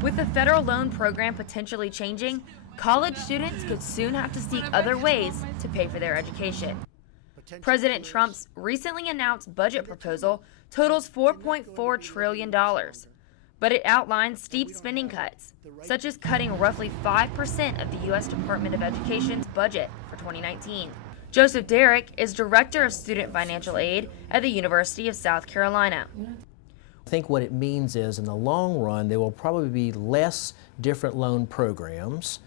With the federal loan program potentially changing, college students could soon have to seek other ways to pay for their education. President Trump's recently announced budget proposal totals $4.4 trillion, but it outlines steep spending cuts, such as cutting roughly 5% of the U.S. Department of Education's budget for 2019. Joseph Derrick is Director of Student Financial Aid at the University of South Carolina. I think what it means is in the long run there will probably be less different loan programs,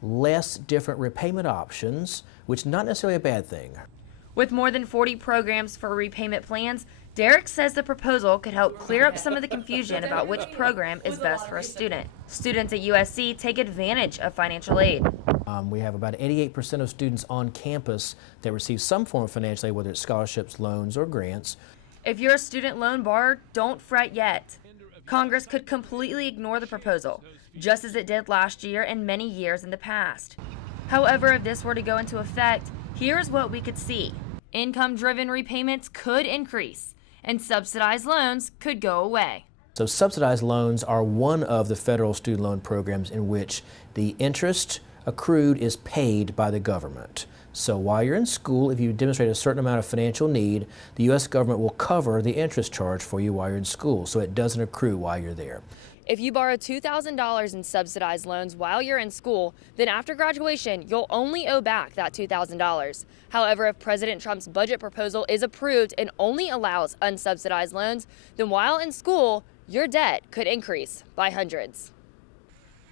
less different repayment options, which is not necessarily a bad thing. With more than 40 programs for repayment plans, Derrick says the proposal could help clear up some of the confusion about which program is best for a student. Students at USC take advantage of financial aid. We have about 88% of students on campus that receive some form of financial aid, whether it's scholarships, loans, or grants. If you're a student loan borrower, don't fret yet. Congress could completely ignore the proposal, just as it did last year and many years in the past. However, if this were to go into effect, here's what we could see. Income-driven repayments could increase, and subsidized loans could go away. So subsidized loans are one of the federal student loan programs in which the interest accrued is paid by the government. So while you're in school, if you demonstrate a certain amount of financial need, the U.S. government will cover the interest charge for you while you're in school, so it doesn't accrue while you're there. If you borrow $2,000 in subsidized loans while you're in school, then after graduation, you'll only owe back that $2,000. However, if President Trump's budget proposal is approved and only allows unsubsidized loans, then while in school, your debt could increase by hundreds.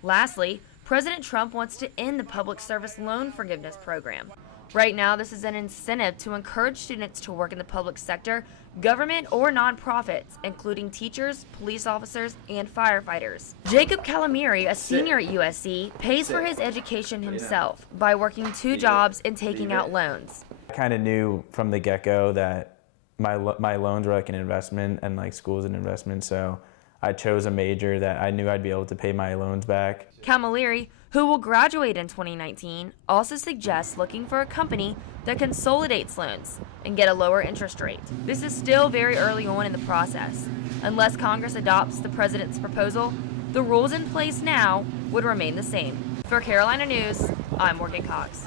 Lastly, President Trump wants to end the public service loan forgiveness program. Right now, this is an incentive to encourage students to work in the public sector, government, or nonprofits, including teachers, police officers, and firefighters. Jacob Calamiri, a senior at USC, pays for his education himself by working 2 jobs and taking out loans. I kind of knew from the get-go that my loans were like an investment and like school's an investment, so I chose a major that I knew I'd be able to pay my loans back. Calamiri, who will graduate in 2019, also suggests looking for a company that consolidates loans and get a lower interest rate. This is still very early on in the process. Unless Congress adopts the president's proposal, the rules in place now would remain the same. For Carolina News, I'm Morgan Cox.